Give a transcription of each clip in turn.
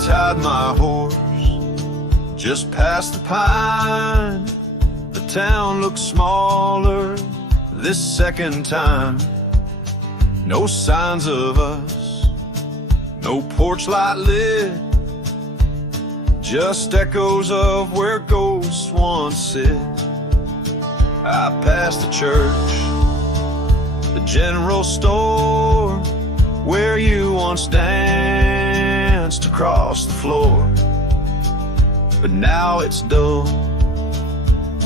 tied my horse just past the pine. The town looks smaller this second time. No signs of us, no porch light lit, just echoes of where ghosts once sit. I passed the church, the general store, where you once danced across the floor. But now it's dull,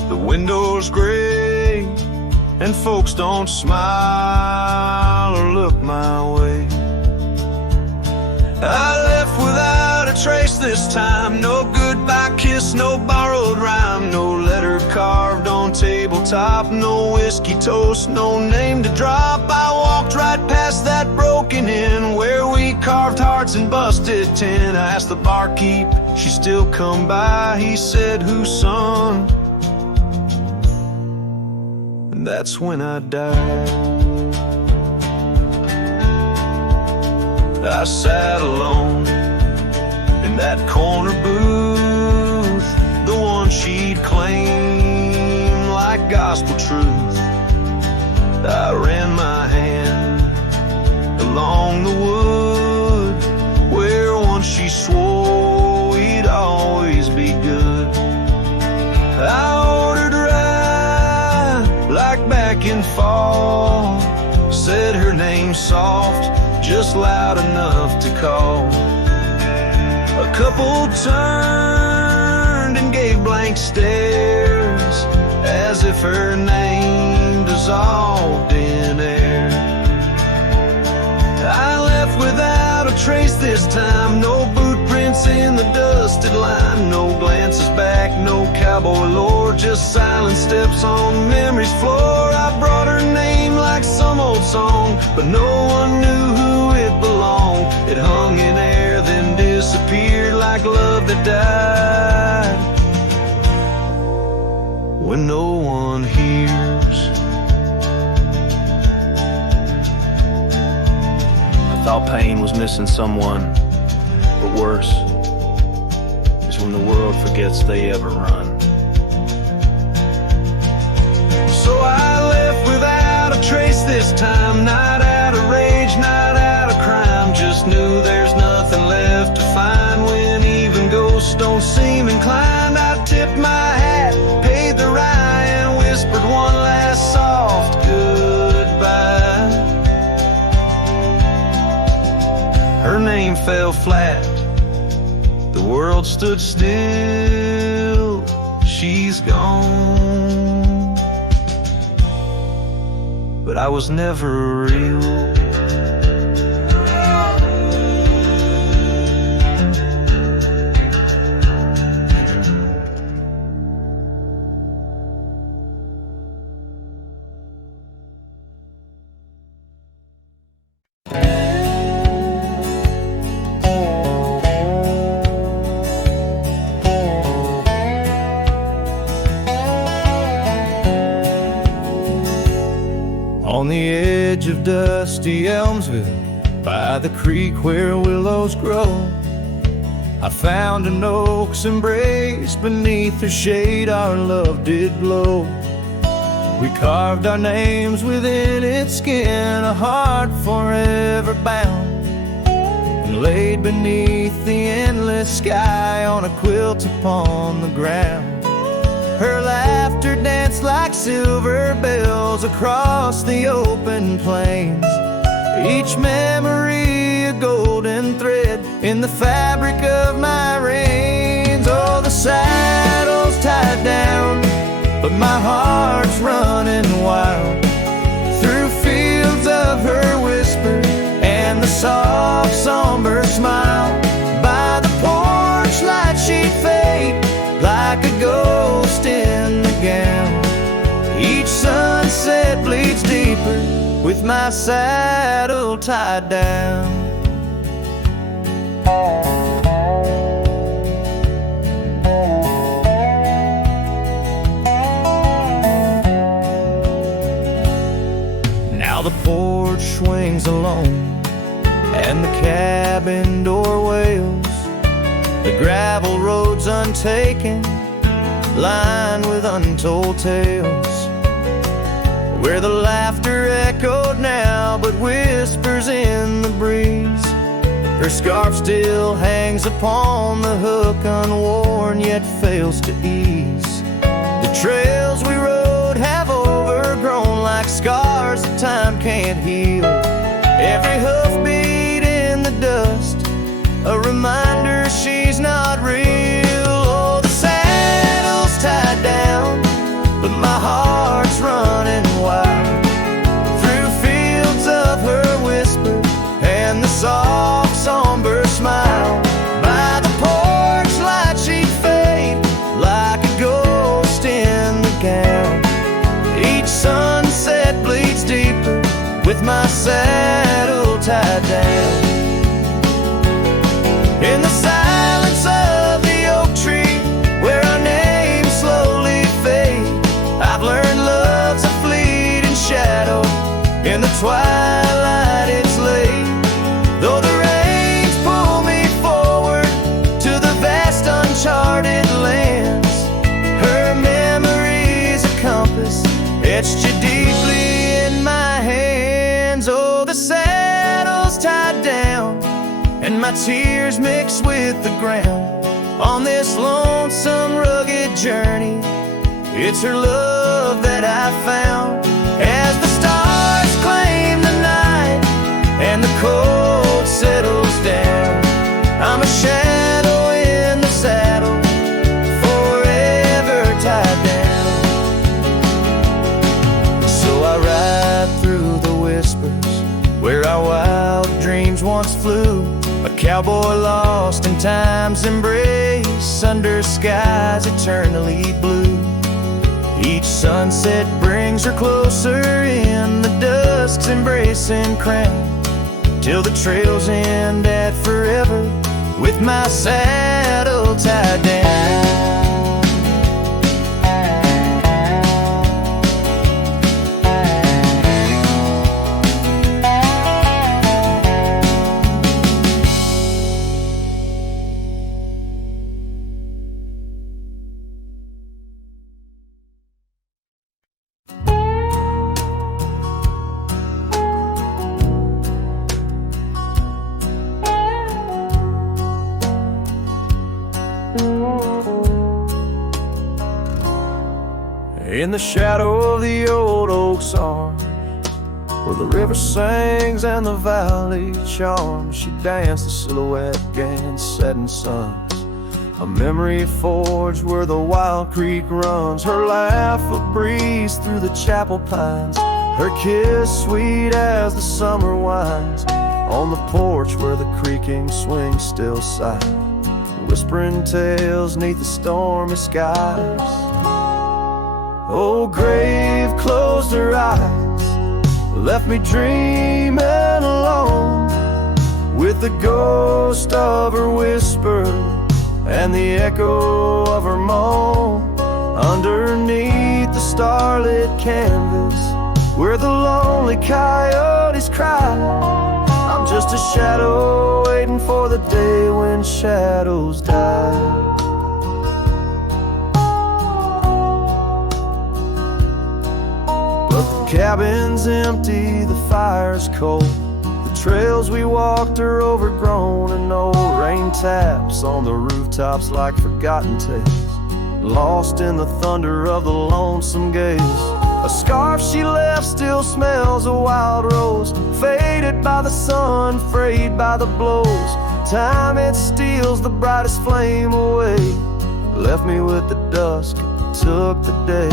the window's gray, and folks don't smile or look my way. I left without a trace this time. No goodbye kiss, no borrowed rhyme, no letter carved on tabletop, no whiskey toast, no name to drop. I walked right past that broken inn where we carved hearts and busted tin. I asked the barkeep, she still come by. He said, whose son? And that's when I died. I sat alone in that corner booth, the one she'd claim like gospel truth. I ran my hand along the wood where once she swore we'd always be good. I ordered rye like back in fall, said her name soft, just loud enough to call. A couple turned and gave blank stares as if her name dissolved in air. I left without a trace this time. No boot prints in the dusted line, no glances back, no cowboy lore, just silent steps on memory's floor. I brought her name like some old song, but no one knew who it belonged. It hung in air, then disappeared like love that died when no one hears. I thought pain was missing someone, but worse is when the world forgets they ever run. So I left without a trace this time, not out of rage, not out of crime, just knew there's nothing left to find when even ghosts don't seem inclined. I tipped my hat, paid the rye, and whispered one last soft goodbye. Her name fell flat, the world stood still, she's gone, but I was never real. On the edge of dusty Elmsville, by the creek where willows grow, I found an oak's embrace. Beneath her shade our love did glow. We carved our names within its skin, a heart forever bound, and laid beneath the endless sky on a quilt upon the ground. Her laughter danced like silver bells across the open plains, each memory a golden thread in the fabric of my reins. Oh, the saddle's tied down, but my heart's running wild through fields of her whisper and the soft somber smile. By the porch light she'd fade like a ghost in the gown. Each sunset bleeds deeper with my saddle tied down. Now the porch swings alone and the cabin door wails. the gravel roads untaken, lined with untold tales, where the laughter echoed now but whispers in the breeze. Her scarf still hangs upon the hook, unworn yet fails to ease. The trails we rode have overgrown like scars that time can't heal. Every hoofbeat in the dust, a reminder she's not real. Oh, the saddle's tied down, but my heart's running wild through fields of her whisper and the soft somber smile. By the porch light she'd fade like a ghost in the gown. Each sunset bleeds deeper with my saddle tied down. In the silence of the oak tree, where our names slowly fade, I've learned love's a fleeting shadow. In the twilight it's late, though the rains pull me forward to the vast uncharted lands. Her memory's a compass etched you deeply in my hands. Oh, the saddle's tied down and my tears mix with the ground. On this lonesome, rugged journey, it's her love that I found. As the stars claim the night and the cold settles down, I'm a shadow in the saddle, forever tied down. So I ride through the whispers where our wild dreams once flew, a cowboy lost in time's embrace under skies eternally blue. Each sunset brings her closer in the dusk's embracing crown, till the trails end at forever with my saddle tied down. In the shadow of the old oak's arms, where the river sings and the valley charms, she danced the silhouette against setting suns. A memory forged where the wild creek runs, her laugh a breeze through the chapel pines, her kiss sweet as the summer winds. On the porch where the creaking swings still sigh, whispering tales neath the stormy skies. Oh, grave closed her eyes, left me dreaming alone, with the ghost of her whisper and the echo of her moan. Underneath the starlit canvas, where the lonely coyotes cry, I'm just a shadow waiting for the day when shadows die. Cabin's empty, the fire's cold, the trails we walked are overgrown, and old rain taps on the rooftops like forgotten tales, lost in the thunder of the lonesome gales. A scarf she left still smells a wild rose, faded by the sun, frayed by the blows. Time it steals the brightest flame away, left me with the dusk, took the day.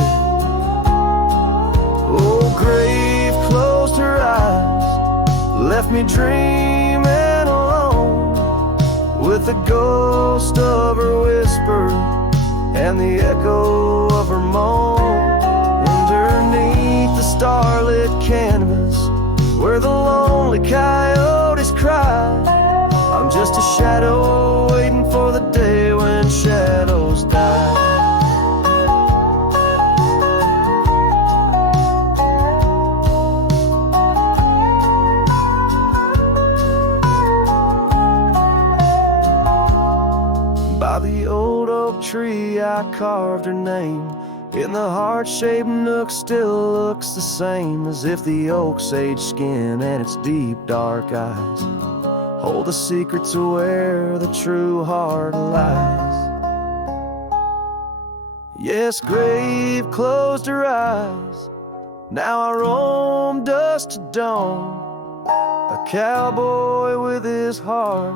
Oh, grave closed her eyes, left me dreaming alone, with the ghost of her whisper and the echo of her moan. Underneath the starlit canvas, where the lonely coyotes cry, I'm just a shadow waiting for the day when shadows die. carved her name in the heart-shaped nook. Still looks the same, as if the oak sage skin and its deep dark eyes hold the secret to where the true heart lies. Yes, grave closed her eyes. Now I roam dusk to dawn, a cowboy with his heart,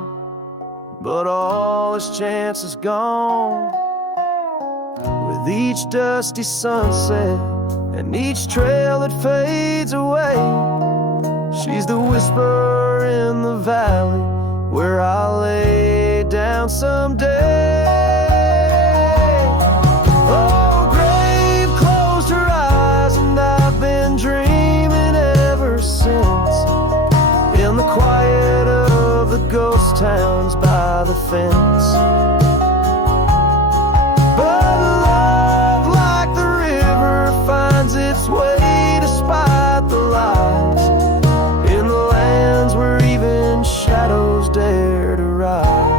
but all his chances gone. With each dusty sunset and each trail that fades away, she's the whisper in the valley where I'll lay down someday. Oh, grave closed her eyes, and I've been dreaming ever since, in the quiet of the ghost towns by the fence. But love, like the river, finds its way despite the lies, in the lands where even shadows dare to rise.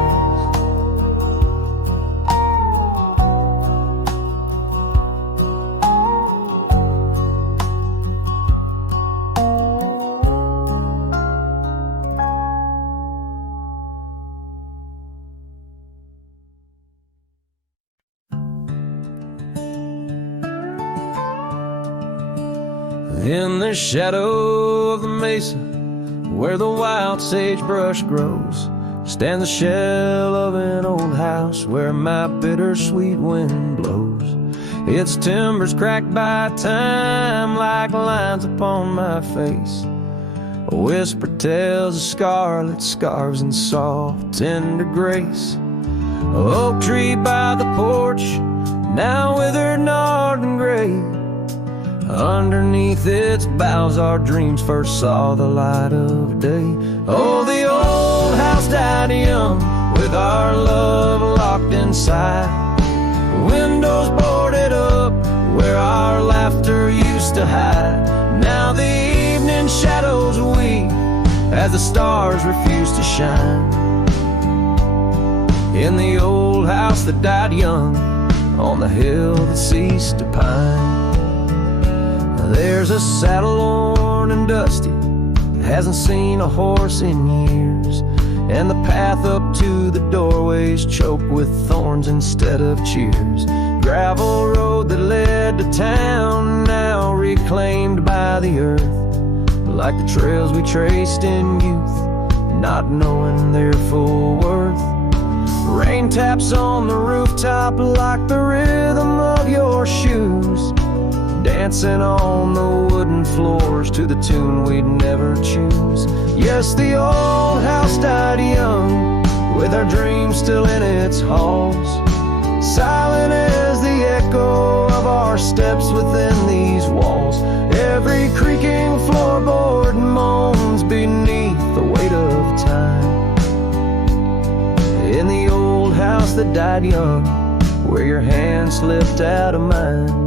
In the shadow of the mesa, where the wild sagebrush grows, stands the shell of an old house where my bittersweet wind blows. Its timbers cracked by time like lines upon my face. A whisper tells of scarlet scarves and soft, tender grace. A oak tree by the porch, now withered, gnarled, and gray. Underneath its boughs our dreams first saw the light of day. Oh, the old house died young, with our love locked inside. Windows boarded up, where our laughter used to hide. Now the evening shadows weep, as the stars refuse to shine. In the old house that died young, on the hill that ceased to pine. There's a saddle worn and dusty, hasn't seen a horse in years, and the path up to the doorway's choked with thorns instead of cheers. Gravel road that led to town, now reclaimed by the earth, like the trails we traced in youth, not knowing their full worth. Rain taps on the rooftop like the rhythm of your shoes, dancing on the wooden floors to the tune we'd never choose. Yes, the old house died young, with our dreams still in its halls, silent as the echo of our steps within these walls. Every creaking floorboard moans beneath the weight of time. In the old house that died young, where your hand slipped out of mine.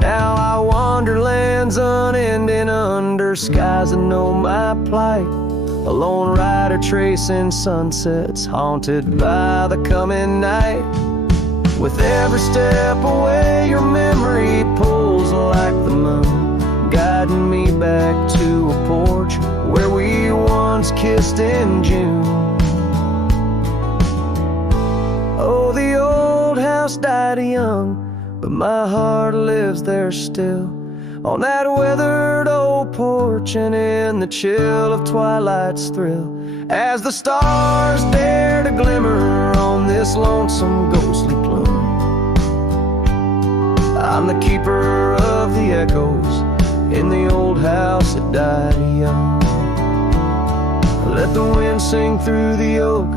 Now I wander lands unending under skies that know my plight, a lone rider tracing sunsets haunted by the coming night. With every step away your memory pulls like the moon, guiding me back to a porch where we once kissed in June. Oh, the old house died young, but my heart lives there still, on that weathered old porch and in the chill of twilight's thrill, as the stars dare to glimmer on this lonesome ghostly plume. I'm the keeper of the echoes in the old house that died young. Let the wind sing through the oak,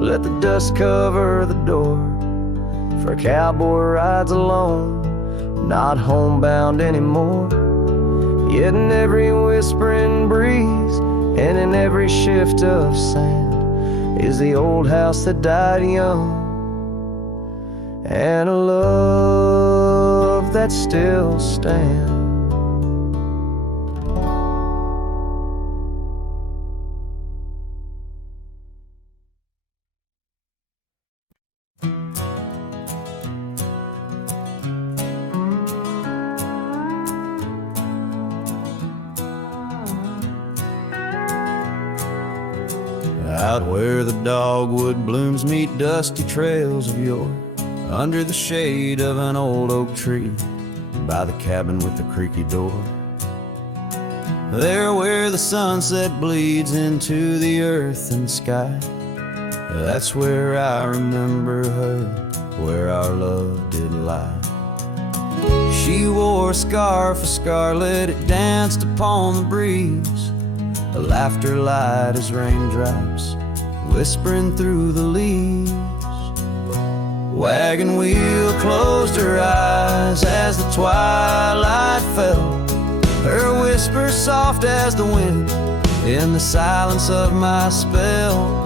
let the dust cover the door, for a cowboy rides alone, not homebound anymore. Yet in every whispering breeze and in every shift of sand is the old house that died young, and a love that still stands. out where the dogwood blooms meet dusty trails of yore, under the shade of an old oak tree, by the cabin with the creaky door. There where the sunset bleeds into the earth and sky, that's where I remember her, where our love did lie. She wore a scarf of scarlet, it danced upon the breeze, a laughter light as raindrops whispering through the leaves. Wagon wheel closed her eyes as the twilight fell, her whisper soft as the wind in the silence of my spell.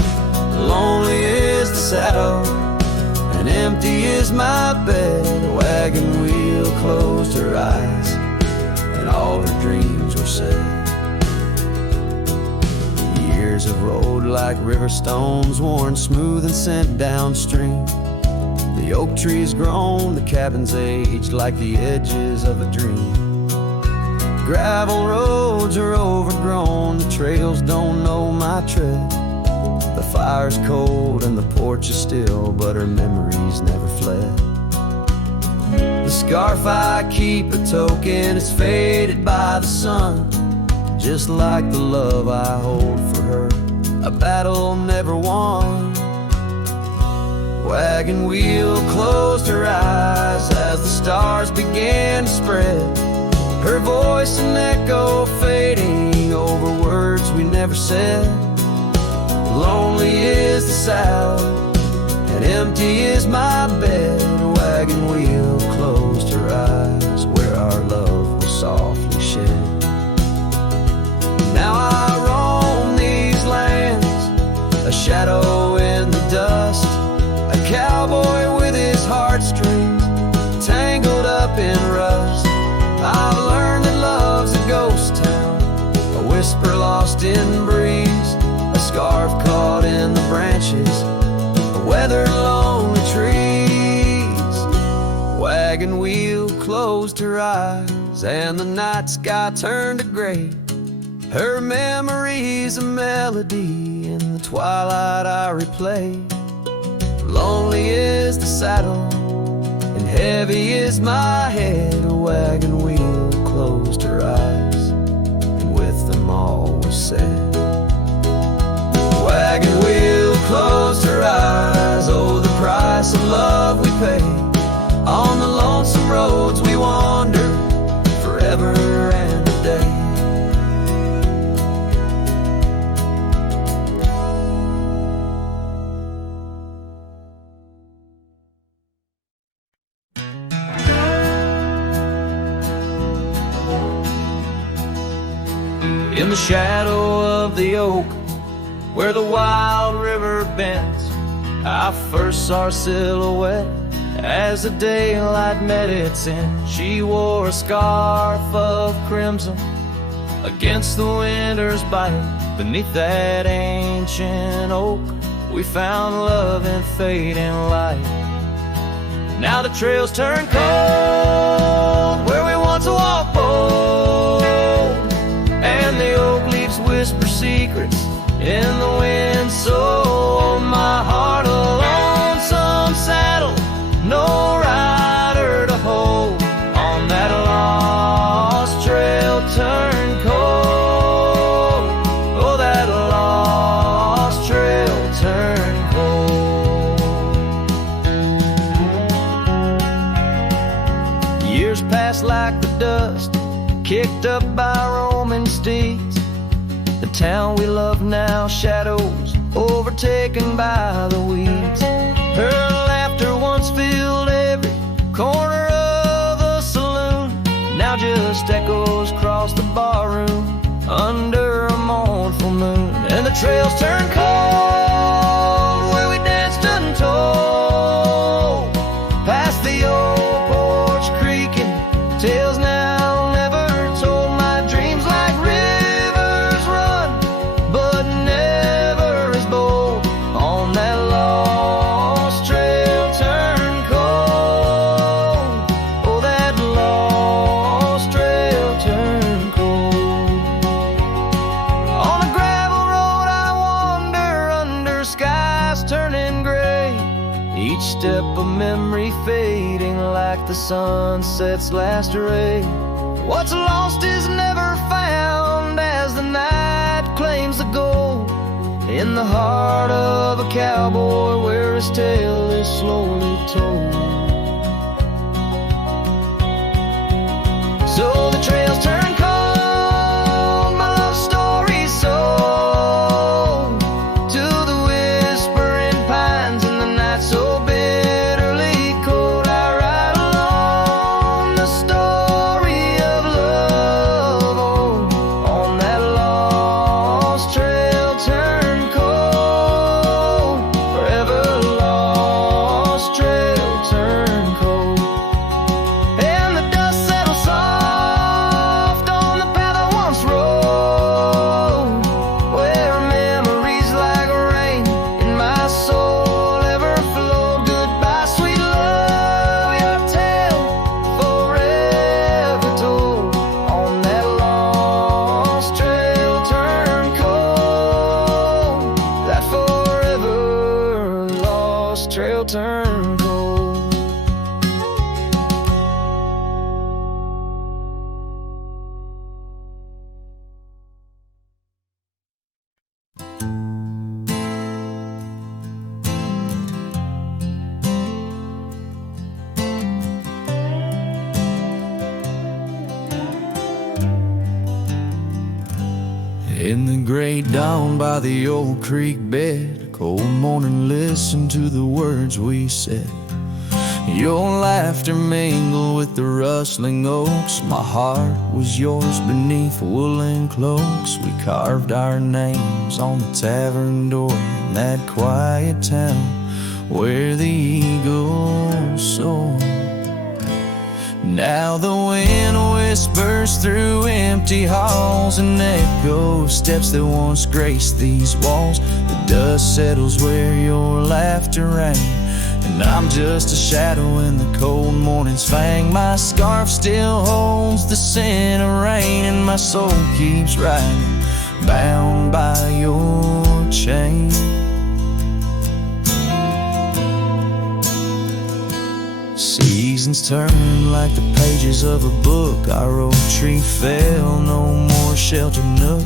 Lonely is the saddle and empty is my bed. The wagon wheel closed her eyes and all her dreams were said. Years have rolled like river stones, worn smooth and sent downstream. The oak tree's grown, the cabin's aged like the edges of a dream. Gravel roads are overgrown, the trails don't know my tread. The fire's cold and the porch is still, but her memories never fled. The scarf I keep a token, it's faded by the sun, just like the love I hold for her, a battle never won. Wagon wheel closed her eyes as the stars began to spread, her voice an echo fading over words we never said. Lonely is the saddle and empty is my bed. A wagon wheel closed her eyes where our love was softly shed. Now I roam these lands, a shadow in the dust, a cowboy with his heartstrings tangled up in rust. I've learned that love's a ghost town, a whisper lost in breeze, a scarf caught in the branches, a weathered lonely trees. Wagon wheel closed her eyes and the night sky turned to gray, her memory's a melody in the twilight I replay. Lonely is the saddle and heavy is my head. A wagon wheel closed her eyes and with them all was said. Wagon wheel closed her eyes, oh the price of love we pay. On the lonesome roads we wander forever and a day. In the shadow of the oak, where the wild river bends, I first saw her silhouette as the daylight met its end. She wore a scarf of crimson against the winter's bite. Beneath that ancient oak, we found love in fading light. Now the trails turn cold where we once walked bold, and the oak leaves whisper secrets in the wind. So my heart a lonesome saddle, no rider to hold, on that lost trail turn cold. Oh, that lost trail turn cold. Years pass like the dust kicked up by roaming steeds. The town we love now shadows overtaken by the weeds. Her laughter once filled every corner of the saloon, now just echoes across the barroom under a mournful moon. And the trails turn cold where we danced untold, past the old porch creaking, tales now never told. My dreams like rivers run, but never as bold, on that lost trail turn cold. Oh, that lost trail turn cold. On a gravel road I wander the sunset's last ray. What's lost is never found as the night claims the gold in the heart of a cowboy where his tale is slowly told. So the trails turn cold, my love story's sold to the whispering pines in the night so bitterly cold. I ride along the story of love, oh, on that lost trail turn cold, forever lost trail turn cold. And the dust settles soft on the path I once rode, where memories like rain in my soul ever flowed. Goodbye, sweet love, your tale forever told on that lost trail turn cold, that forever lost trail turn cold. In the gray dawn by the old creek bed, a cold morning, listen to the words we said. Your laughter mingled with the rustling oaks. My heart was yours beneath woolen cloaks. We carved our names on the tavern door in that quiet town where the eagle soared. Now the wind whispers through empty halls, an echo of steps that once graced these walls. The dust settles where your laughter rang, and I'm just a shadow in the cold morning's fang. My scarf still holds the scent of rain, and my soul keeps riding, bound by your chain. Seasons turn like the pages of a book. Our old tree fell, no more sheltered nook.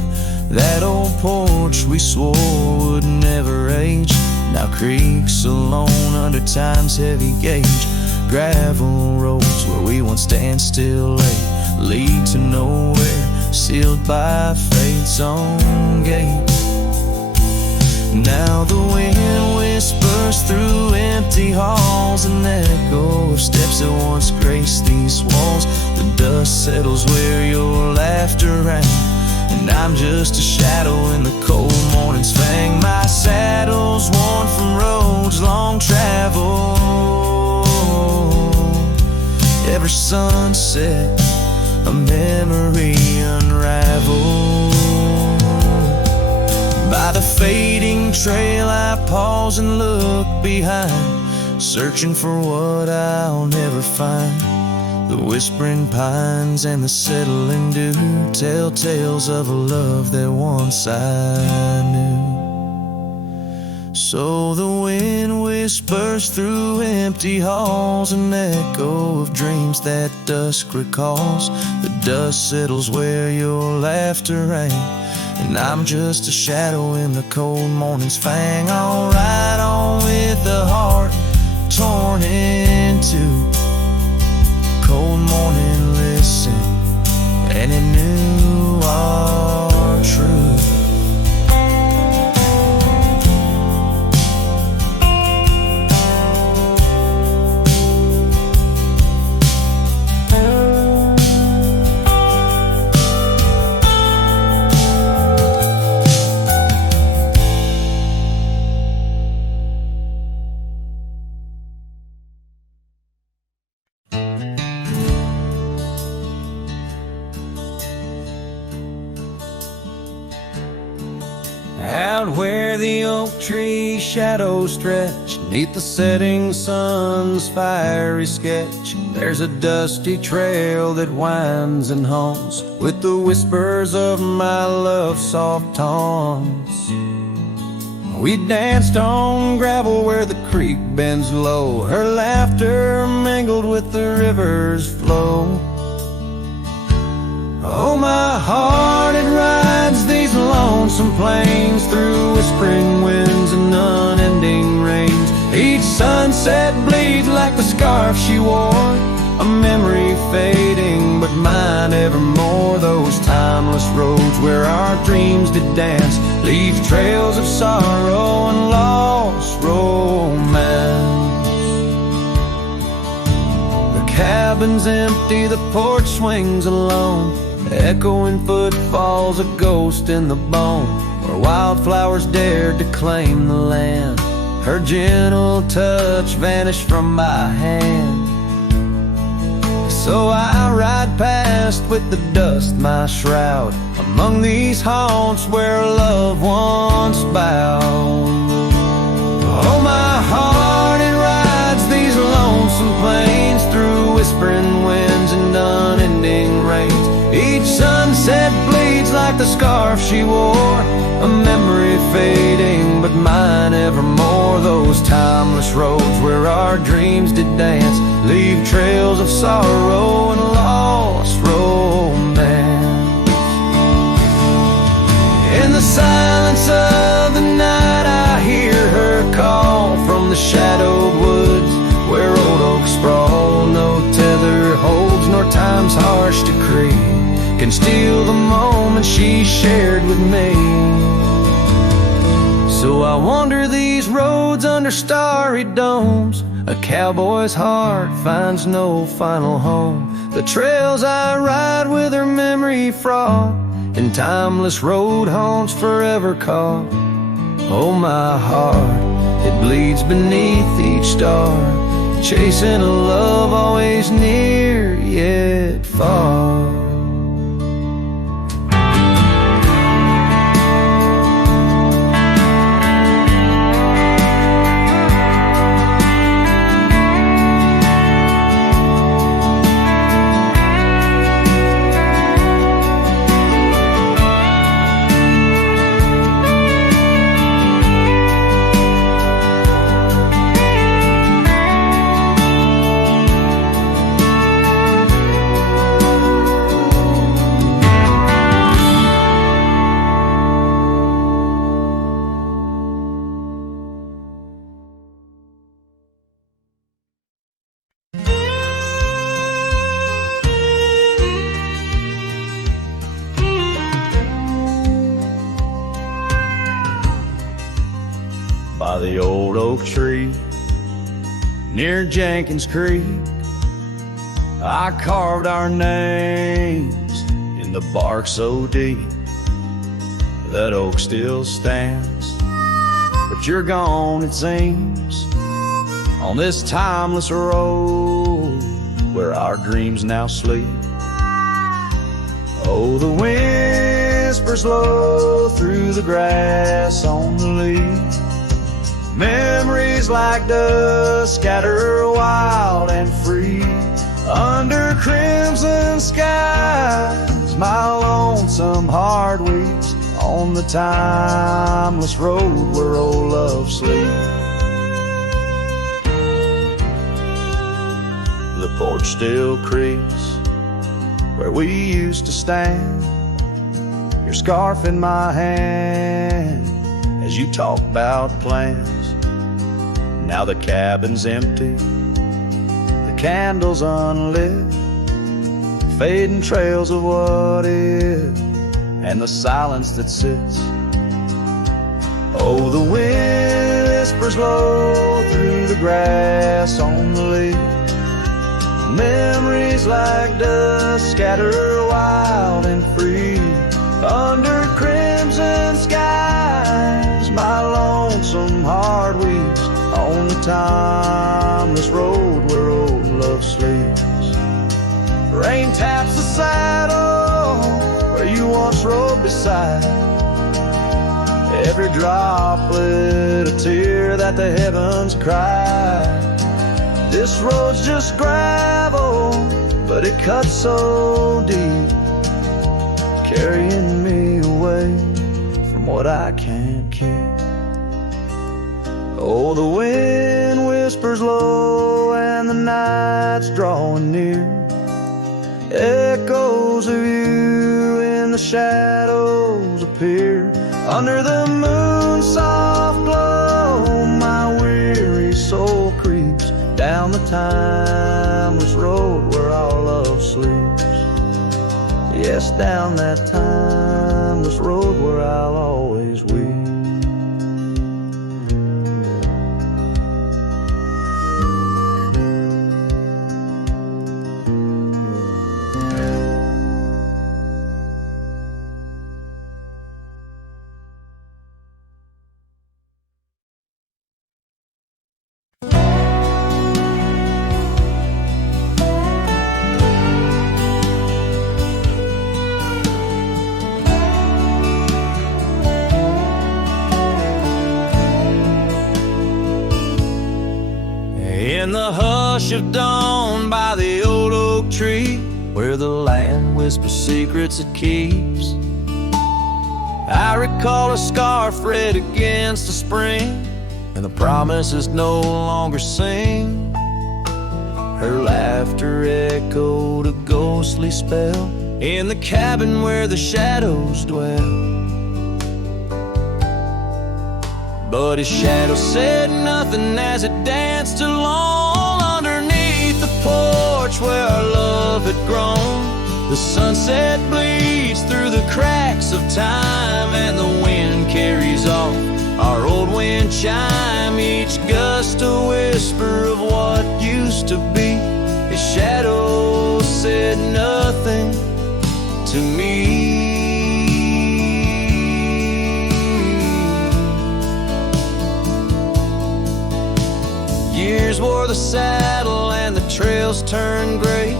That old porch we swore would never age now creaks alone under time's heavy gauge. Gravel roads where we once stand still lay lead to nowhere, sealed by fate's own gate. Now the wind whispers through empty halls, an echo of steps that once graced these walls. The dust settles where your laughter rang, and I'm just a shadow in the cold morning's fang. My saddle's worn from roads long traveled. Every sunset, a memory unraveled. By the fading trail I pause and look behind, searching for what I'll never find. The whispering pines and the settling dew tell tales of a love that once I knew. So the wind whispers through empty halls, an echo of dreams that dusk recalls. The dust settles where your laughter rang, and I'm just a shadow in the cold morning's fang. I'll ride on with a heart torn in two. Cold morning, listen, and it knew our truth. Out where the oak tree shadows stretch, neath the setting sun's fiery sketch, there's a dusty trail that winds and haunts with the whispers of my love's soft taunts. We danced on gravel where the creek bends low. Her laughter mingled with the river's flow. Oh, my heart, it rides these lonesome plains through whispering winds and unending rains. Each sunset bleeds like the scarf she wore, a memory fading, but mine evermore. Those timeless roads where our dreams did dance leave trails of sorrow and lost romance. The cabin's empty, the porch swings alone, echoing footfalls, a ghost in the bone, where wildflowers dared to claim the land. Her gentle touch vanished from my hand. So I ride past with the dust my shroud, among these haunts where love once bowed. Oh, my heart, it rides these lonesome plains through whispering winds and unending rains. Each sunset bleeds like the scarf she wore, a memory fading, but mine evermore. Those timeless roads where our dreams did dance leave trails of sorrow and lost romance. In the silence of the night I hear her call from the shadowed woods where old oaks sprawl. No tether holds nor time's harsh decree can steal the moment she shared with me. So I wander these roads under starry domes. A cowboy's heart finds no final home. The trails I ride with her memory fraught, in timeless road haunts forever caught. Oh, my heart, it bleeds beneath each star, chasing a love always near yet far. By the old oak tree near Jenkins Creek, I carved our names in the bark so deep. That oak still stands, but you're gone, it seems, on this timeless road where our dreams now sleep. Oh, the whispers blow through the grass on the leaves. Memories like dust scatter wild and free under crimson skies. My lonesome heart weeps on the timeless road where old love sleeps. The porch still creaks where we used to stand, your scarf in my hand as you talk about plans. Now the cabin's empty, the candles unlit, fading trails of what is, and the silence that sits. Oh, the whispers blow through the grass on the leaves. Memories like dust scatter wild and free under crimson skies. My lonesome heart weeps on the timeless road where old love sleeps. Rain taps the saddle where you once rode beside, every droplet a tear that the heavens cried. This road's just gravel, but it cuts so deep, carrying me away from what I can't keep. Oh, the wind whispers low and the night's drawing near. Echoes of you in the shadows appear. Under the moon's soft glow, my weary soul creeps down the timeless road where our love sleeps. Yes, down that timeless road where I'll always weep. In the hush of dawn by the old oak tree, where the land whispers secrets it keeps, I recall a scarf red against the spring, and the promises no longer sing. Her laughter echoed a ghostly spell in the cabin where the shadows dwell. But his shadow said nothing as it danced along underneath the porch where our love had grown. The sunset bleeds through the cracks of time, and the wind carries off our old wind chime. Each gust a whisper of what used to be. His shadow said nothing to me. Years wore the saddle and the trails turned gray,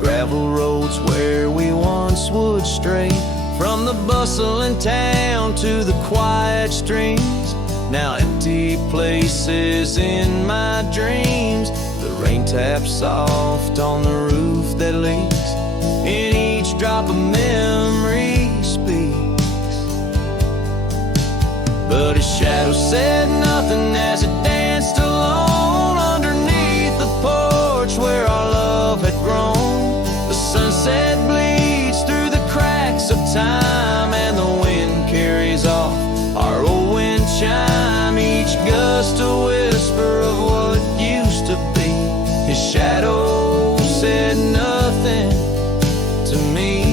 gravel roads where we once would stray. From the bustling town to the quiet streams, now empty places in my dreams. The rain taps soft on the roof that leaks, in each drop of memory speaks. But his shadow said nothing as it danced alone underneath the porch where our love had grown. The sunset bleeds through the cracks of time, and the wind carries off our old wind chime. Each gust a whisper of what used to be. His shadow said nothing to me.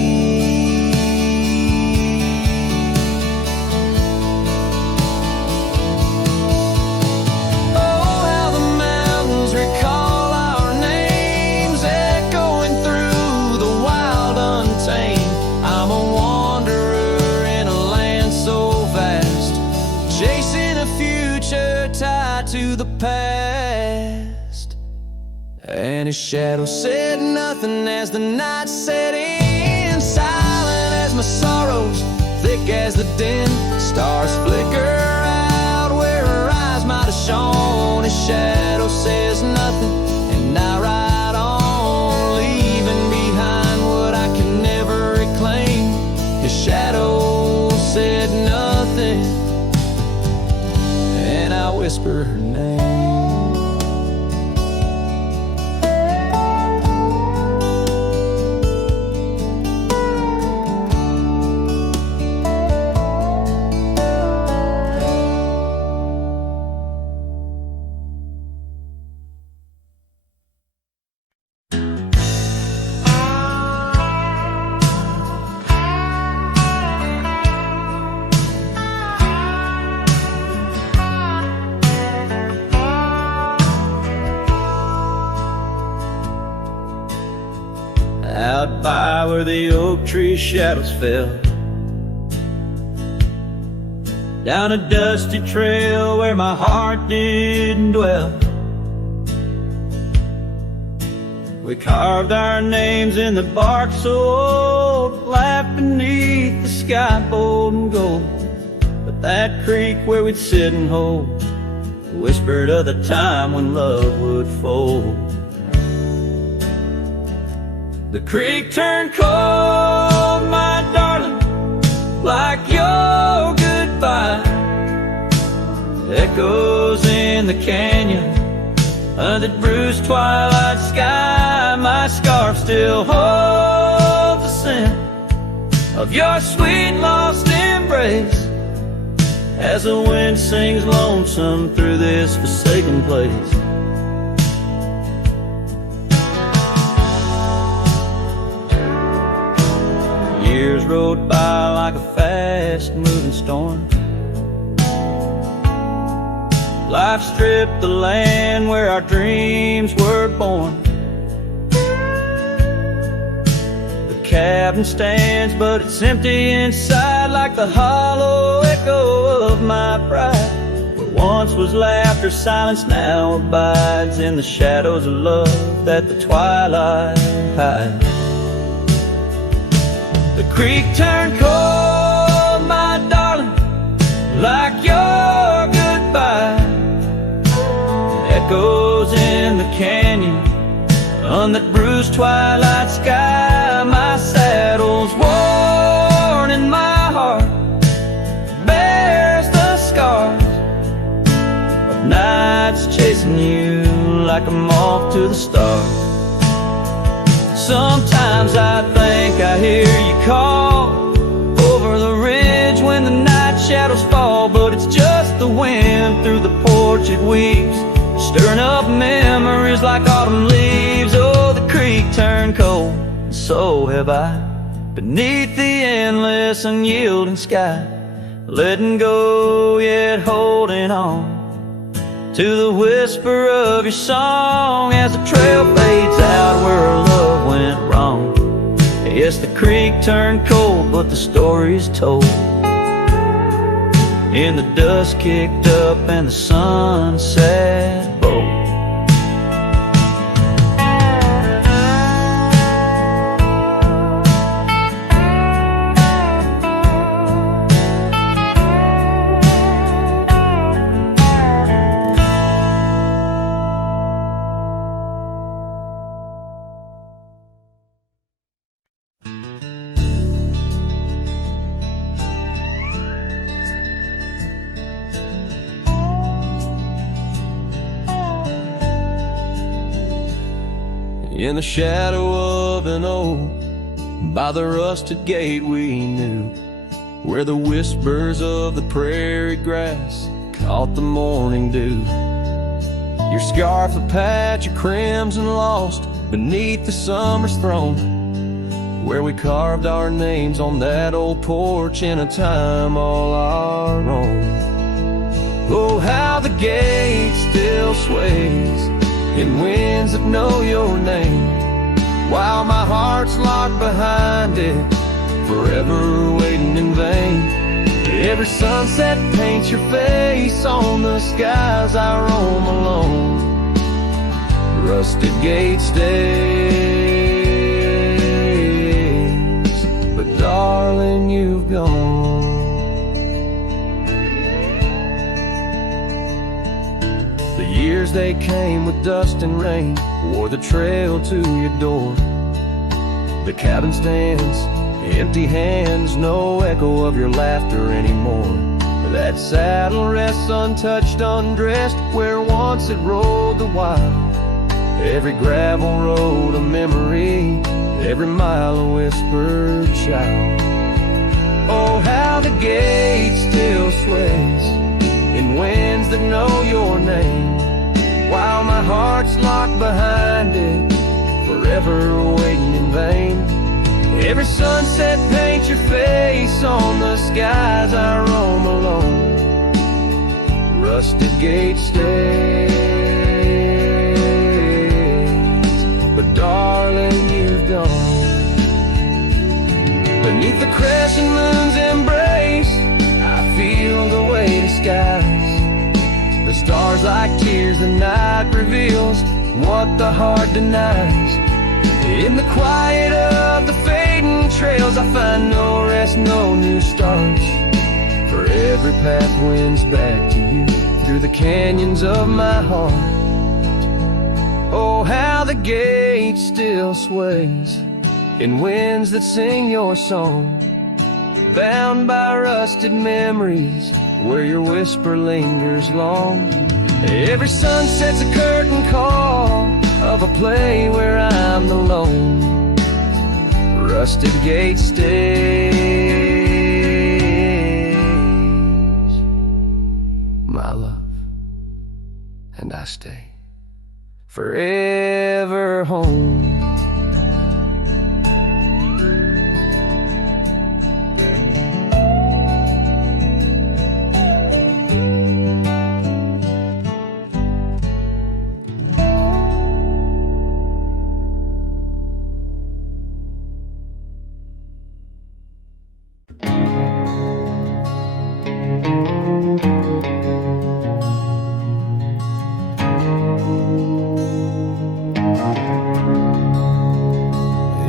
To the past, and his shadow said nothing as the night set in, silent as my sorrows, thick as the din. Stars flicker out where her eyes might have shone. His shadow says nothing, and I ride on, leaving behind what I can never reclaim. His shadow said nothing, and I whisper her name. Out by where the oak tree shadows fell, down a dusty trail where my heart didn't dwell, we carved our names in the bark so old, laughed beneath the sky bold and gold. But that creek where we'd sit and hold whispered of the time when love would fold. The creek turned cold, my darling, like your goodbye. Echoes in in the canyon, under that bruised twilight sky. My scarf still holds the scent of your sweet lost embrace, as the wind sings lonesome through this forsaken place. Years rode by like a fast-moving storm. Life stripped the land where our dreams were born. The cabin stands, but it's empty inside, like the hollow echo of my pride. What once was laughter, silence now abides in the shadows of love that the twilight hides. The creek turned cold, my darling, like your goodbye. Echoes in the canyon, on that bruised twilight sky. My saddle's worn and my heart bears the scars of nights chasing you like a moth to the stars. Sometimes I think I hear you call over the ridge when the night shadows fall, but it's just the wind through the porch it weeps, stirring up memories like autumn leaves. Oh, the creek turned cold, and so have I, beneath the endless unyielding sky, letting go yet holding on to the whisper of your song as the trail fades out where our love went wrong. Yes, the creek turned cold, but the story's told in the dust kicked up and the sunset boat. In the shadow of an oak, by the rusted gate we knew, where the whispers of the prairie grass caught the morning dew. Your scarf a patch of crimson lost beneath the summer's throne, where we carved our names on that old porch in a time all our own. Oh, how the gate still sways in winds that know your name, while my heart's locked behind it, forever waiting in vain. Every sunset paints your face on the skies I roam alone. Rusted gate stays, but darling, you've gone. The years they came with dust and rain, wore the trail to your door. The cabin stands, empty hands, no echo of your laughter anymore. That saddle rests untouched, undressed, where once it rolled the wild. Every gravel road a memory, every mile a whispered child. Oh, how the gate still sways in winds that know your name, while my heart's locked behind it, forever waiting in vain. Every sunset paints your face on the skies I roam alone. Rusted gate stays, but darling, you've gone. Beneath the crescent moon's embrace, I feel the weight of skies. The stars like tears the night reveals what the heart denies. In the quiet of the fading trails, I find no rest, no new starts. For every path wins back to you through the canyons of my heart. Oh, how the gate still sways in winds that sing your song, bound by rusted memories where your whisper lingers long. Every sunset's a curtain call of a play where I'm alone. Rusted gate stays, my love, and I stay forever home.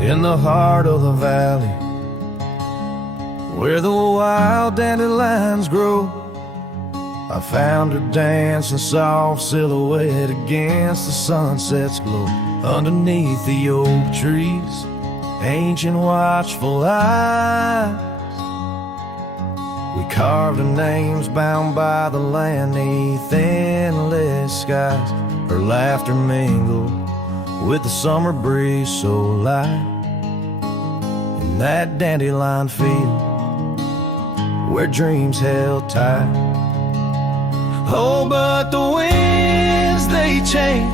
In the heart of the valley, where the wild dandelions grow, I found her dancing soft silhouette against the sunset's glow. Underneath the oak trees, ancient watchful eyes, we carved her names bound by the land 'neath endless skies. Her laughter mingled with the summer breeze so light in that dandelion field where dreams held tight. Oh, but the winds, they change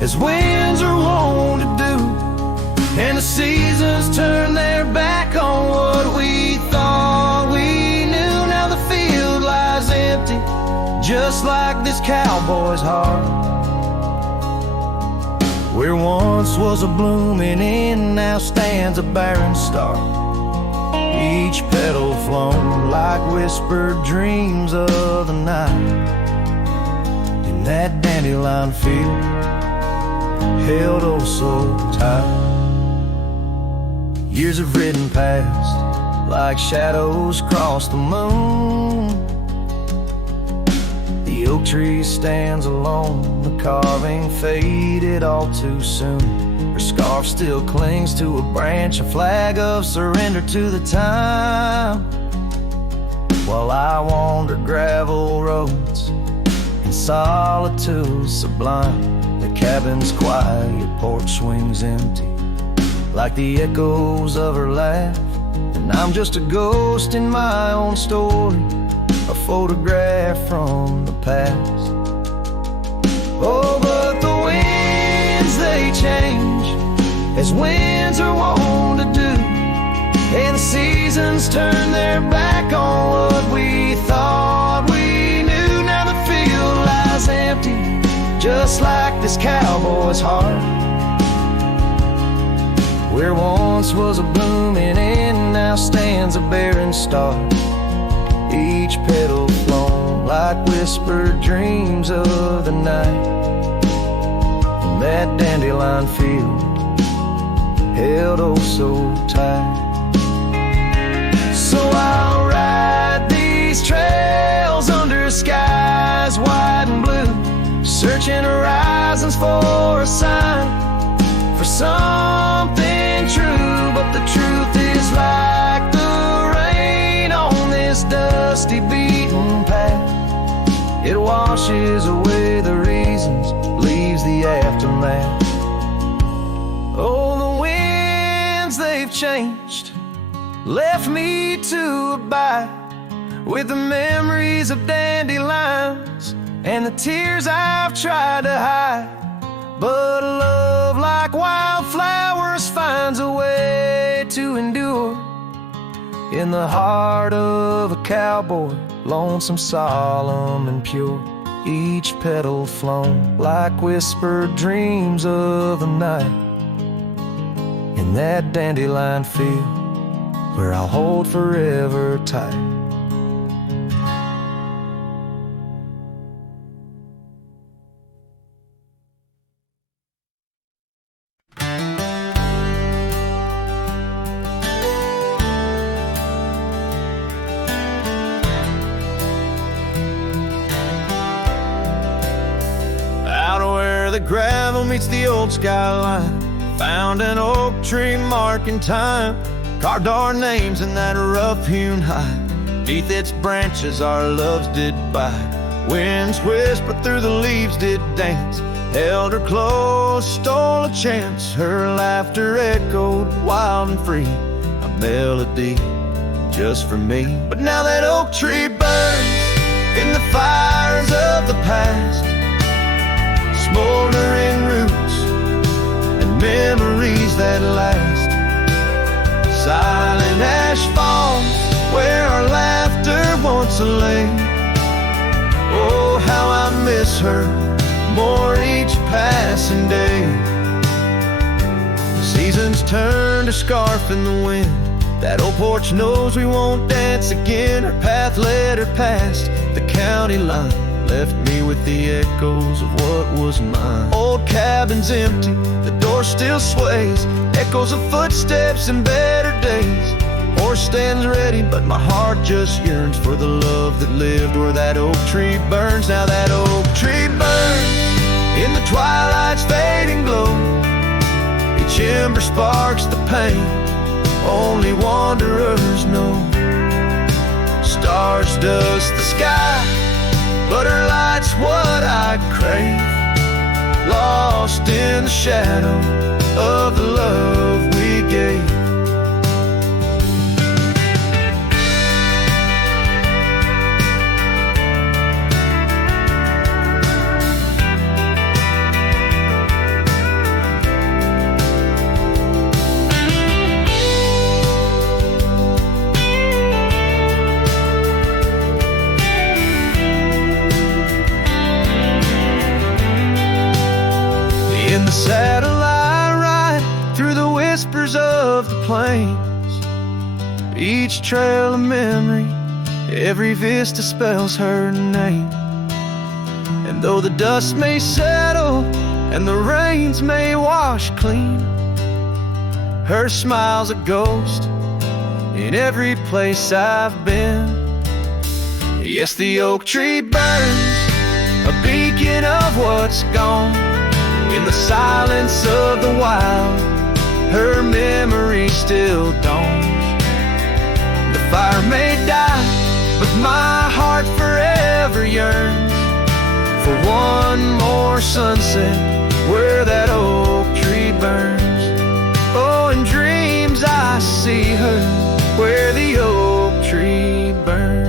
as winds are wont to do, and the seasons turn their back on what we thought we knew. Now the field lies empty, just like this cowboy's heart, where once was a blooming inn, now stands a barren star. Each petal flown like whispered dreams of the night in that dandelion field, held oh so tight. Years have ridden past like shadows across the moon. The oak tree stands alone, the carving faded all too soon. Her scarf still clings to a branch, a flag of surrender to the time, while I wander gravel roads in solitude sublime. The cabin's quiet, porch swings empty like the echoes of her laugh, and I'm just a ghost in my own story, a photograph from the past. Oh, but the winds, they change as winds are wont to do, and the seasons turn their back on what we thought we knew. Now the field lies empty, just like this cowboy's heart, where once was a blooming inn, now stands a barren star. Each petal flown like whispered dreams of the night in that dandelion field, held oh so tight. So I'll ride these trails under skies wide and blue, searching horizons for a sign, for something true. But the truth is like the rain on this dusty beaten path, it washes away the reasons, leaves the aftermath. Oh, the winds, they've changed, left me to abide with the memories of dandelions and the tears I've tried to hide. But a love like wildflowers finds a way to endure in the heart of a cowboy, lonesome, solemn, and pure. Each petal flown like whispered dreams of the night in that dandelion field, where I'll hold forever tight. The gravel meets the old skyline, found an oak tree marking time, carved our names in that rough-hewn hide. Beneath its branches our loves did bide, Winds whispered through the leaves did dance, held her close, stole a chance. Her laughter echoed wild and free, a melody just for me. But now that oak tree burns in the fires of the past, smoldering roots and memories that last. Silent ash falls where our laughter once lay. Oh, how I miss her more each passing day. The seasons turn to scarf in the wind. That old porch knows we won't dance again. Her path led her past the county line, left me with the echoes of what was mine. Old cabin's empty, the door still sways, echoes of footsteps in better days. Horse stands ready, but my heart just yearns for the love that lived where that oak tree burns. Now that oak tree burns in the twilight's fading glow. Each ember sparks the pain only wanderers know. Stars dust the sky, but her light's what I crave, lost in the shadow of the love we gave. In the saddle I ride through the whispers of the plains. Each trail a memory, every vista spells her name. And though the dust may settle and the rains may wash clean, her smile's a ghost in every place I've been. Yes, the oak tree burns, a beacon of what's gone. In the silence of the wild, her memory still dawns. The fire may die, but my heart forever yearns for one more sunset where that oak tree burns. Oh, in dreams I see her where the oak tree burns.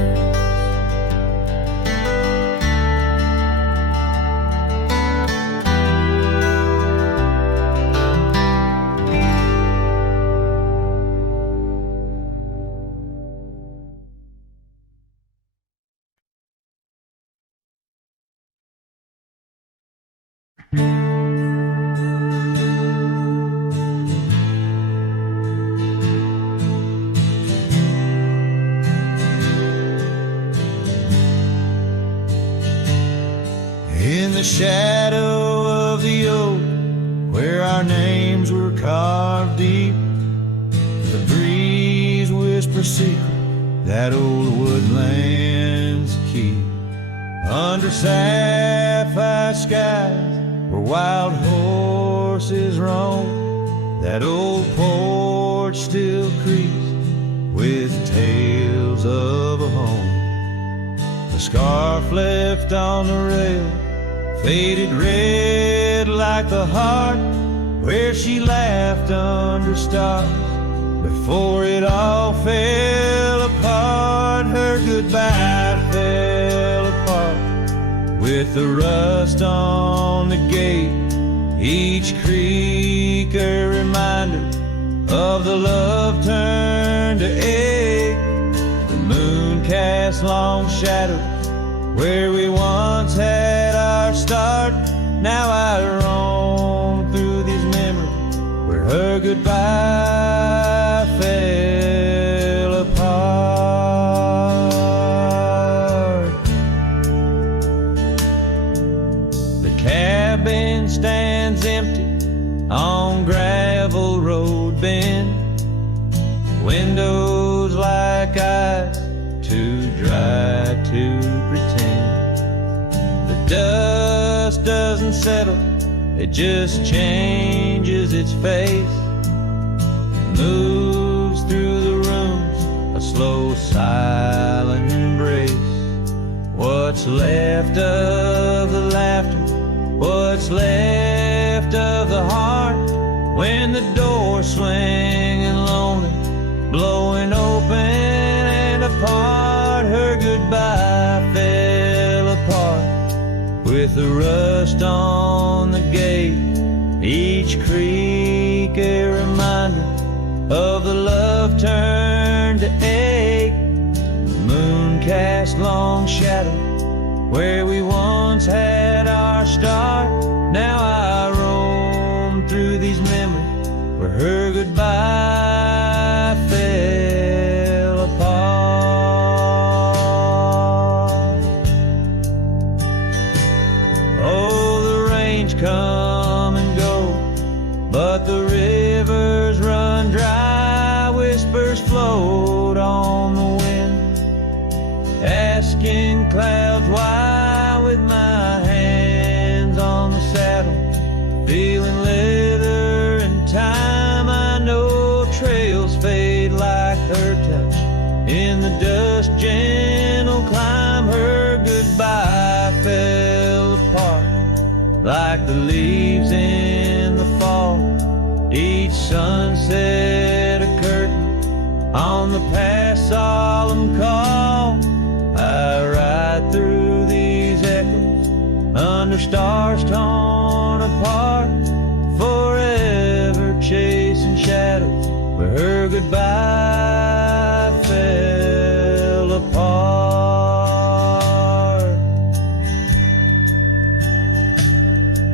In the shadow of the oak, where our names were carved deep, the breeze whispers secret that old woodlands keep. Under sapphire skies where wild horses roam, that old porch still creaks with tales of a home. The scarf left on the rail faded red like the heart where she laughed under stars before it all fell apart. Her goodbye fell apart with the rust on the gate, each creak a reminder of the love turned to ache. The moon cast long shadows where we once had our start. Now I roam through these memories where her goodbye fell apart. The cabin stands empty on gravel road bend, windows like eyes too dry to pretend. The dust doesn't settle, it just changes its face, moves through the rooms, a slow silent embrace. What's What's left of the laughter, what's left of the heart, when the door's swinging lonely, blowing open and apart. Her goodbye fell apart with the rust on the gate, each creak a reminder of the love turned to ache. The moon cast long shadow where we once had our start. Now I roam through these memories where her goodbye fell apart. Oh, the rains come and go, but the rivers run dry. Whispers float on the wind, asking clouds why. With my hands on the saddle, feeling leather and time, I know trails fade like her touch. In the dust, gentle climb. Her goodbye fell apart like the leaves in the fall. Each sunset a curtain on the past solemn call. I ride through these echoes under stars torn apart, forever chasing shadows where her goodbye fell apart.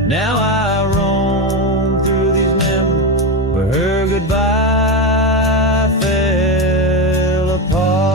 Now I roam through these memories where her goodbye fell apart.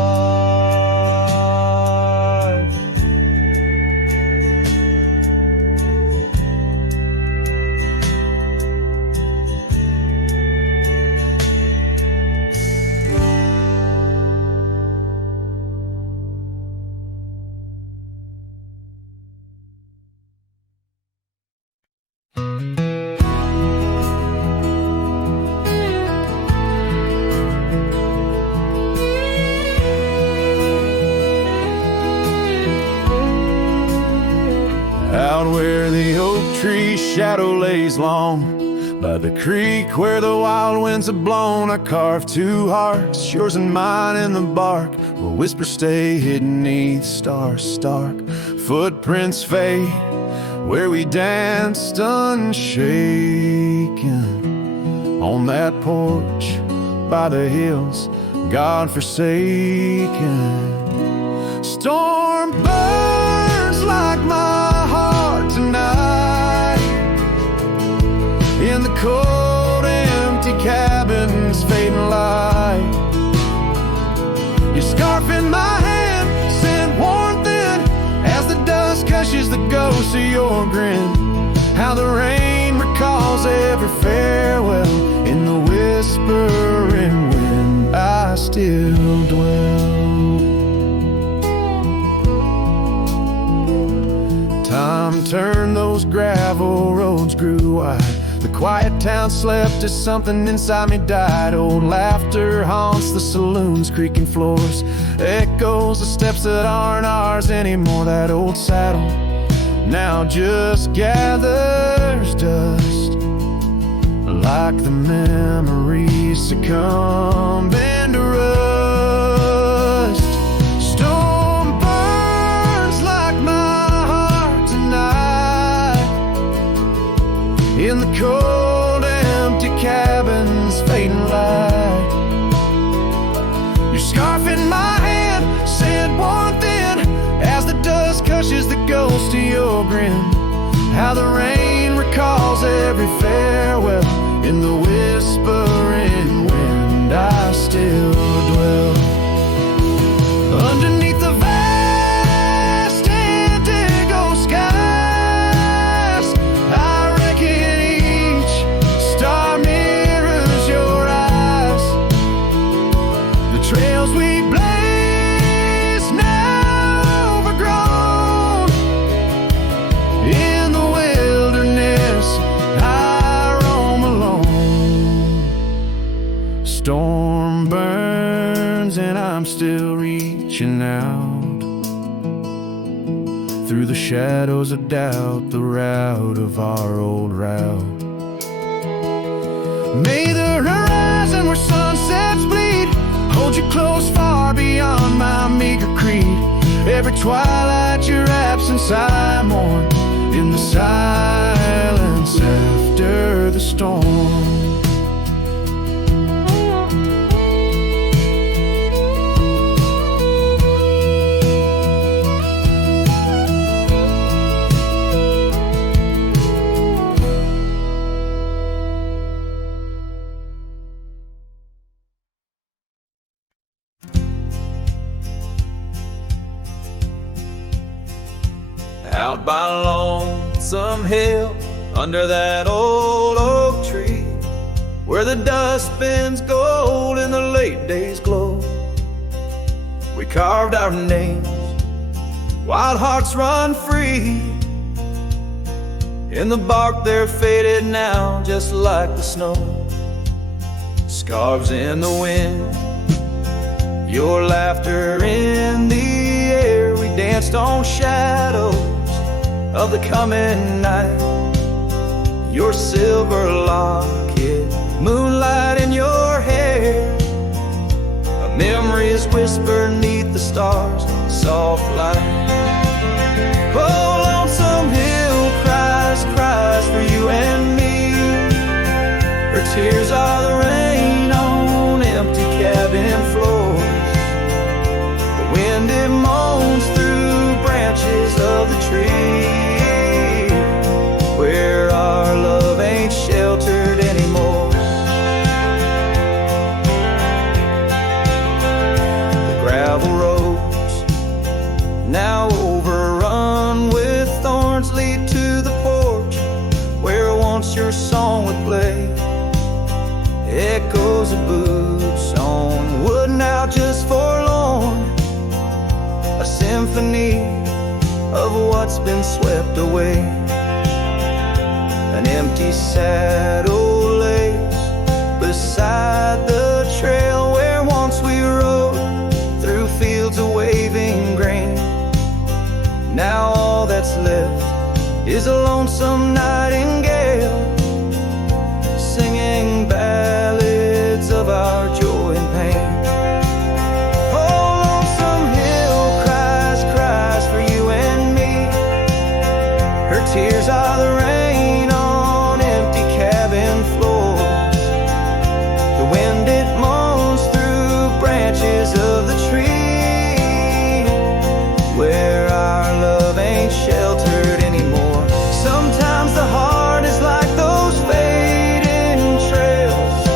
Out where the oak tree shadow lays long, by the creek where the wild winds have blown, I carved two hearts, yours and mine, in the bark, where whispers stay hidden neath stars stark. Footprints fade where we danced unshaken, on that porch by the hills, God-forsaken. Storm burns like my heart tonight, in the cold empty cabin's fading light. Your scarf in my hand sent warmth in as the dust cushions the ghost of your grin. How the rain recalls every farewell in the whispering wind. I still dwell. Time turned, those gravel roads grew wide. The quiet town slept as something inside me died. Old laughter haunts the saloon's creaking floors, echoes the steps that aren't ours anymore. That old saddle now just gathers dust, like the memories succumbing to rust. Storm burns like my heart tonight, in the cold empty cabin's fading light. Your scarf in my hand sent warmth in as the dust cushions the ghost of your grin. How the rain recalls every farewell in the whispering wind. I still dwell underneath the vast indigo skies. I reckon each star mirrors your eyes. The trails we blaze now overgrown, in the wilderness I roam alone. Storm burns and I'm still reaching out, through the shadows of doubt, the route of our old route. May the horizon where sunsets bleed hold you close far beyond my meager creed. Every twilight your absence I mourn in the silence after the storm. Out by Lonesome Hill, under that old oak tree, where the dust bends gold in the late day's glow, we carved our names, wild hearts run free. In the bark they're faded now, just like the snow. Scarves in the wind, your laughter in the air. We danced on shadows of the coming night. Your silver locket, moonlight in your hair. A memory is whispered neath the stars, soft light. Oh, Lonesome Hill cries, cries for you and me. Her tears are the rain on empty cabin floors. The wind, it moans through branches of the tree, where our love ain't sheltered anymore. The gravel roads, now overrun with thorns, lead to the porch where once your song would play. Echoes of boots on wood, now just forlorn. A symphony of what's been swept away. An empty saddle lays beside the trail where once we rode through fields of waving grain. Now all that's left is a lonesome nightingale singing ballads of our joy and pain. Tears are the rain on empty cabin floors. The wind, it moans through branches of the tree, where our love ain't sheltered anymore. Sometimes the heart is like those fading trails,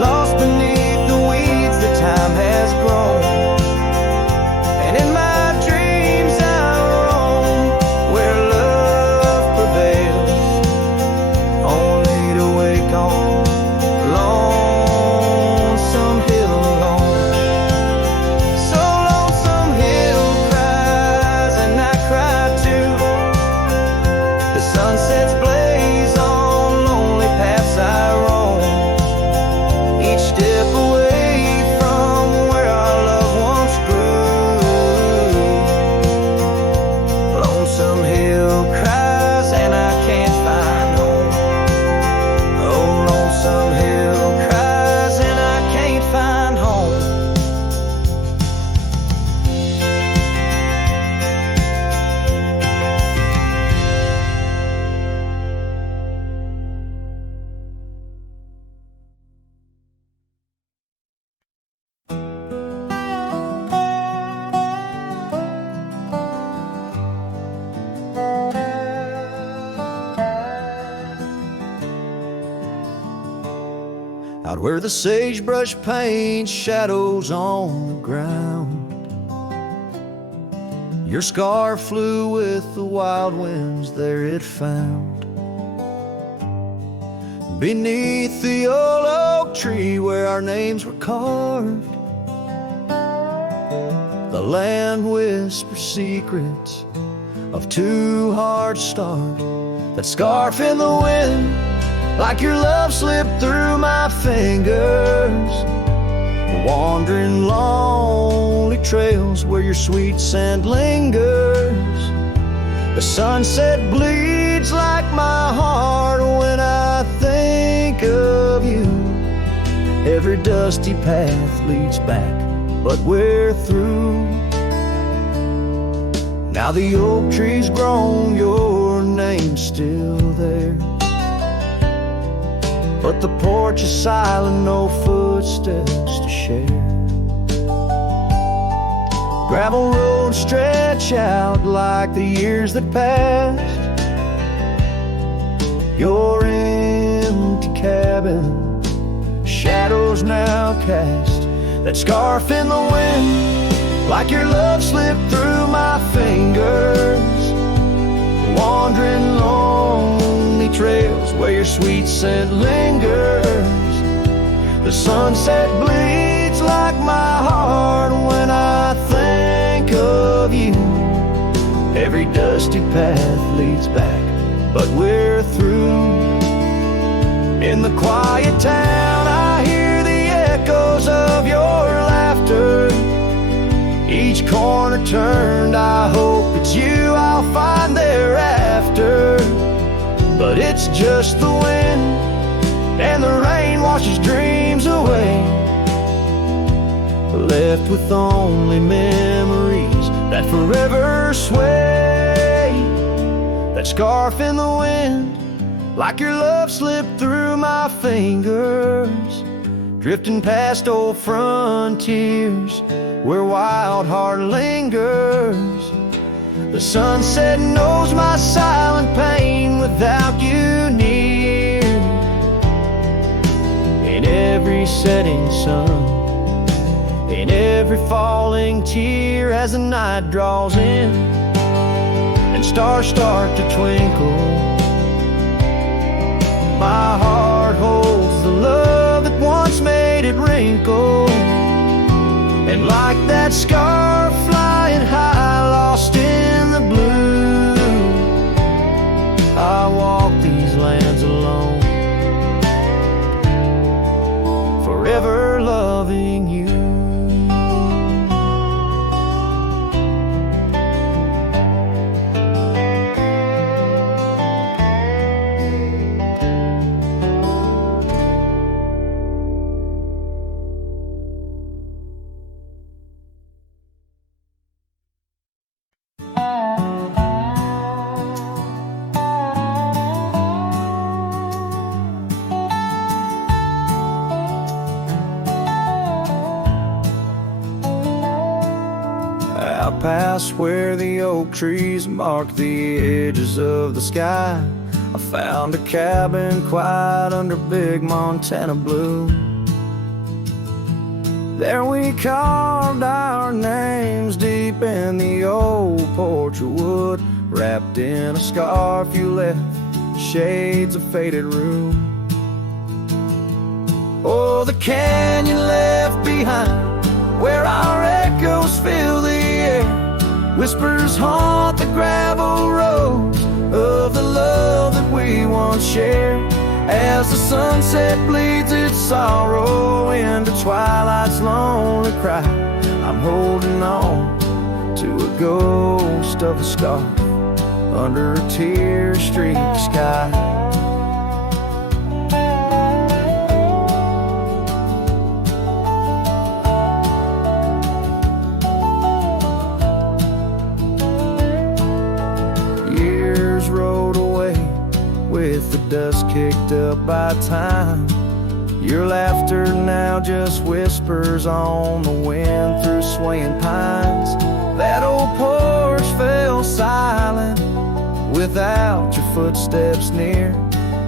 lost beneath the weeds that time has grown. And in my out where the sagebrush paints shadows on the ground. Your scar flew with the wild winds, there it found. Beneath the old oak tree where our names were carved, the land whispers secrets of two hearts starved. That scarf in the wind, like your love slipped through my fingers. Wandering lonely trails where your sweet scent lingers. The sunset bleeds like my heart when I think of you. Every dusty path leads back, but we're through. Now the oak tree's grown, your name's still there, but the porch is silent, no footsteps to share. Gravel roads stretch out like the years that passed. Your empty cabin, shadows now cast. That scarf in the wind, like your love slipped through my fingers. Wandering lonely trails where your sweet scent lingers. The sunset bleeds like my heart when I think of you. Every dusty path leads back, but we're through. In the quiet town I hear the echoes of your laughter. Each corner turned, I hope it's you I'll find thereafter. But it's just the wind, and the rain washes dreams away, left with only memories that forever sway. That scarf in the wind, like your love slipped through my fingers, drifting past old frontiers where wild heart lingers. The sunset knows my silent pain without you near. In every setting sun, in every falling tear, as the night draws in and stars start to twinkle, my heart holds the love that once made it wrinkle. And like that scarf flying high, lost in the blue, I walk these lands alone, forever loving you. Past where the oak trees mark the edges of the sky, I found a cabin quiet under big Montana blue. There we carved our names deep in the old porch of wood, wrapped in a scarf you left, shades of faded room. Oh, the canyon left behind, where our echoes fill the air, whispers haunt the gravel roads of the love that we once shared. As the sunset bleeds its sorrow into twilight's lonely cry, I'm holding on to a ghost of a scarf under a tear-streaked sky. With the dust kicked up by time, your laughter now just whispers on the wind through swaying pines. That old porch fell silent without your footsteps near,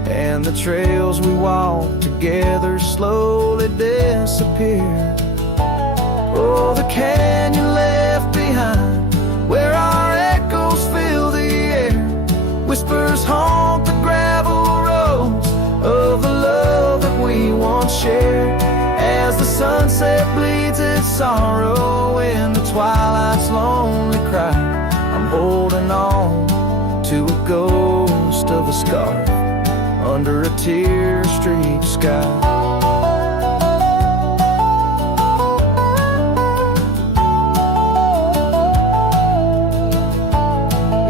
and the trails we walked together slowly disappeared. Oh, the canyon left behind, where our echoes fill the air, whispers haunt the gravel roads of the love that we once shared. As the sunset bleeds its sorrow in the twilight's lonely cry, I'm holding on to a ghost of a scarf under a tear-streaked sky.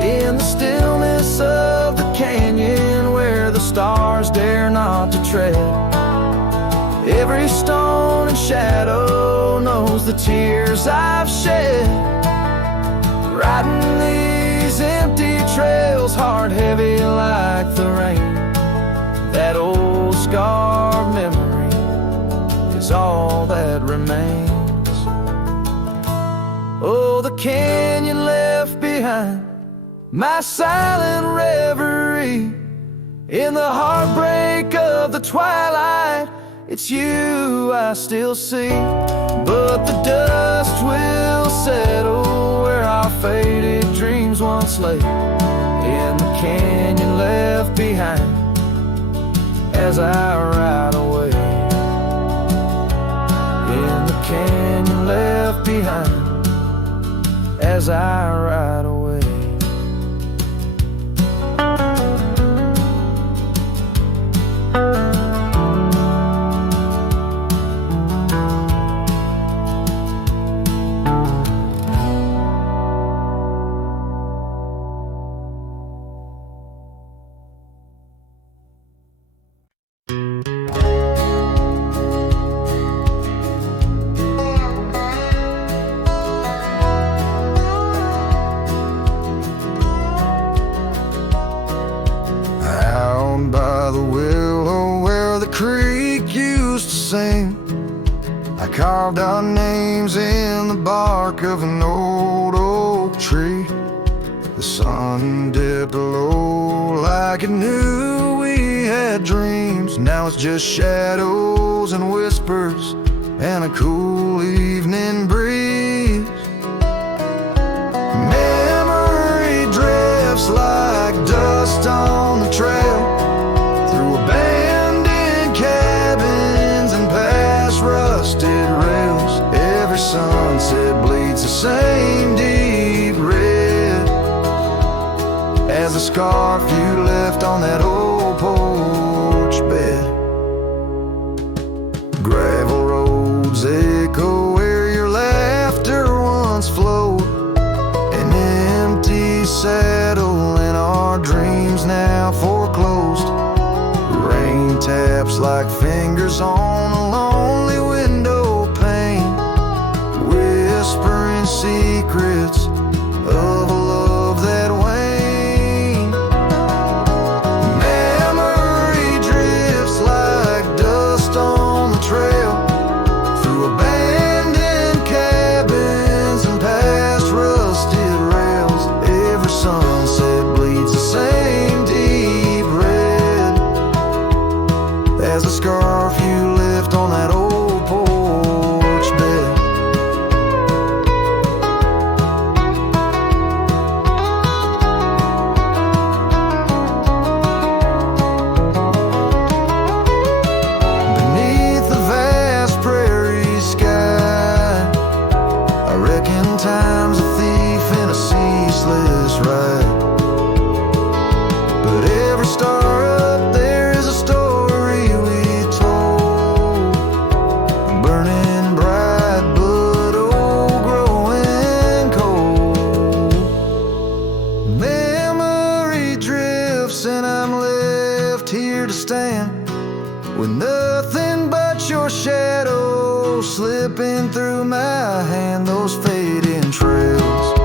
In the still tread. Every stone and shadow knows the tears I've shed. Riding these empty trails, heart heavy like the rain. That old scarred memory is all that remains. Oh, the canyon left behind, my silent reverie. In the heartbreak of the twilight, it's you I still see. But the dust will settle where our faded dreams once lay. In the canyon left behind, as I ride away. In the canyon left behind, as I ride away. I carved our names in the bark of an old oak tree. The sun dipped low like it knew we had dreams. Now it's just shadows and whispers and a cool evening breeze. Memory drifts like dust on the trail, through abandoned cabins and past rusted rails. Every sunset bleeds the same deep red as the scarf you left on that old porch bed. Gravel roads echo where your laughter once flowed, an empty saddle and our dreams now foreclosed. Rain taps like fingers on a lonely window pane, whispering secrets of a love that waned. Memory drifts like dust on the trail, through abandoned cabins and past rusted rails. Every sunset bleeds the same deep red as the scarf you left on that old porch bed. Beneath the vast prairie sky, I reckon time's a thief in a ceaseless ride. But every star up there is a story we told, burning bright but old, growing cold. Memory drifts and I'm left here to stand, with nothing but your shadow slipping through my hand. Those fading trails